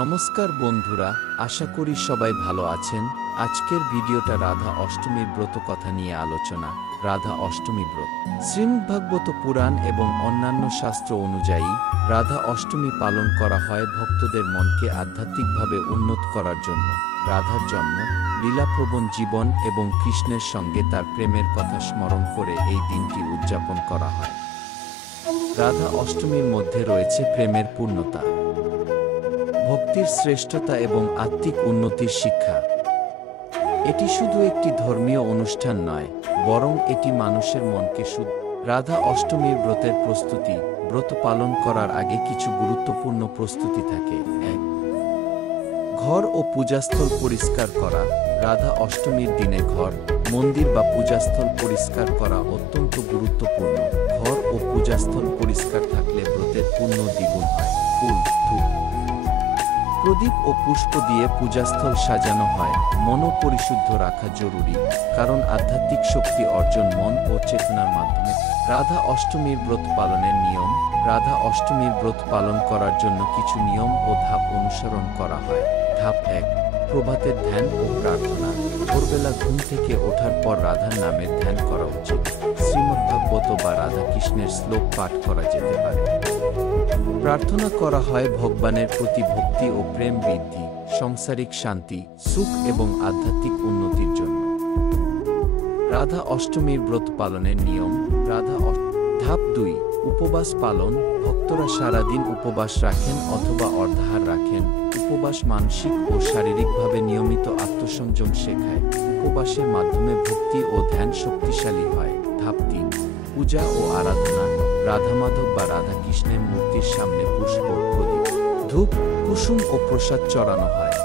নমস্কার বন্ধুরা, আশা করি সবাই ভালো আছেন। আজকের ভিডিওটা রাধা অষ্টমীর ব্রত কথা নিয়ে আলোচনা। রাধা অষ্টমী ব্রত শ্রীমদ্ভাগবত পুরাণ এবং অন্যান্য শাস্ত্র অনুযায়ী রাধা অষ্টমী পালন করা হয় ভক্তদের মনকে আধ্যাত্মিকভাবে উন্নত করার জন্য। রাধার জন্ম, লীলাপ্রবণ জীবন এবং কৃষ্ণের সঙ্গে তার প্রেমের কথা স্মরণ করে এই দিনটি উদযাপন করা হয়। রাধা অষ্টমীর মধ্যে রয়েছে প্রেমের পূর্ণতা, ভক্তির শ্রেষ্ঠতা এবং আত্মিক উন্নতির শিক্ষা। এটি শুধু একটি ধর্মীয় অনুষ্ঠান নয়, বরং এটি মানুষের মনকে শুদ্ধ। রাধা অষ্টমীর ব্রতের প্রস্তুতি। ব্রত পালন করার আগে কিছু গুরুত্বপূর্ণ প্রস্তুতি থাকে। 1. ঘর ও পূজাস্থল পরিষ্কার করা। রাধা অষ্টমীর দিনে ঘর, মন্দির বা পূজাস্থল পরিষ্কার করা অত্যন্ত গুরুত্বপূর্ণ। ঘর ও পূজাস্থল পরিষ্কার থাকলে ব্রতের পুণ্য দ্বিগুণ হয়। ফুল, ধূপ, প্রদীপ ও পুষ্প দিয়ে পূজাস্থল সাজানো হয়। মনও পরিশুদ্ধ রাখা জরুরি, কারণ আধ্যাত্মিক শক্তি অর্জন মন ও চেতনার মাধ্যমে। রাধা অষ্টমীর ব্রত পালনের নিয়ম। রাধা অষ্টমীর ব্রত পালন করার জন্য কিছু নিয়ম ও ধাপ অনুসরণ করা হয়। ধাপ 1. প্রভাতের ধ্যান ও প্রার্থনা। ভোরবেলা ঘুম থেকে ওঠার পর রাধার নামের ধ্যান করা উচিত। শ্রীমদ্ভাগবত বা রাধা কৃষ্ণের শ্লোক পাঠ করা যেতে পারে। প্রার্থনা করা হয় ভগবানের প্রতি ভক্তি ও প্রেম বৃদ্ধি, সাংসারিক শান্তি, সুখ এবং আধ্যাত্মিক উন্নতির জন্য। রাধা অষ্টমীর ব্রত পালনের নিয়ম। ধাপ 2. উপবাস পালন। ভক্তরা সারাদিন উপবাস রাখেন অথবা অর্ধাহার রাখেন। উপবাস মানসিক ও শারীরিকভাবে নিয়মিত আত্মসংযম শেখায়। উপবাসের মাধ্যমে ভক্তি ও ধ্যান শক্তিশালী হয়। ধাপ 3. পূজা ও আরাধনা। রাধামাধব বা রাধা কৃষ্ণের মূর্তির সামনে পুষ্প, প্রদীপ, ধূপ, কুসুম ও প্রসাদ চড়ানো হয়।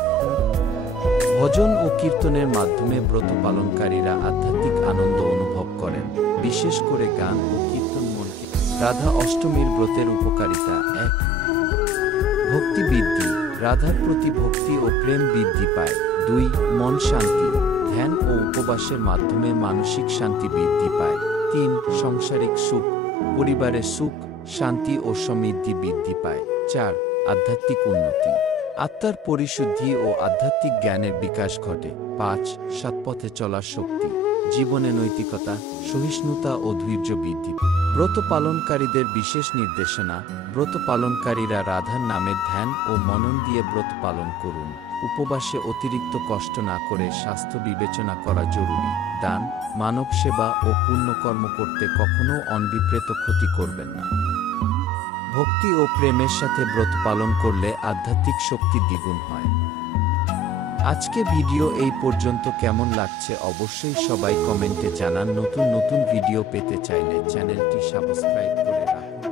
ভজন ও কীর্তনের মাধ্যমে ব্রত পালনকারীরা আধ্যাত্মিক আনন্দ অনুভব করেন। বিশেষ করে গান ও কীর্তন মনকে। রাধা অষ্টমীর ব্রতের উপকারিতা। 1. ভক্তি বৃদ্ধি। রাধার প্রতি ভক্তি ও প্রেম বৃদ্ধি পায়। 2. মন শান্তি। ধ্যান ও উপবাসের মাধ্যমে মানসিক শান্তি বৃদ্ধি পায়। 3. সাংসারিক সুখ। পরিবারের সুখ, শান্তি ও সমৃদ্ধি বৃদ্ধি পায়। 4. আধ্যাত্মিক উন্নতি। আত্মার পরিশুদ্ধি ও আধ্যাত্মিক জ্ঞানের বিকাশ ঘটে। 5. সৎপথে চলার শক্তি। জীবনে নৈতিকতা, সহিষ্ণুতা ও ধৈর্য বৃদ্ধি। ব্রত পালনকারীদের বিশেষ নির্দেশনা। ব্রত পালনকারীরা রাধার নামের ধ্যান ও মনন দিয়ে ব্রত পালন করুন। উপবাসে অতিরিক্ত কষ্ট না করে স্বাস্থ্য বিবেচনা করা জরুরি। দান, মানব সেবা ও পুণ্যকর্ম করতে কখনও অনভিপ্রেত ক্ষতি করবেন না। ভক্তি ও প্রেমের সাথে ব্রত পালন করলে আধ্যাত্মিক শক্তি দ্বিগুণ হয়। আজকে ভিডিও এই পর্যন্ত কেমন লাগছে অবশ্যই সবাই কমেন্টে জানান। নতুন নতুন ভিডিও পেতে চাইলে চ্যানেলটি সাবস্ক্রাইব করে রাখুন।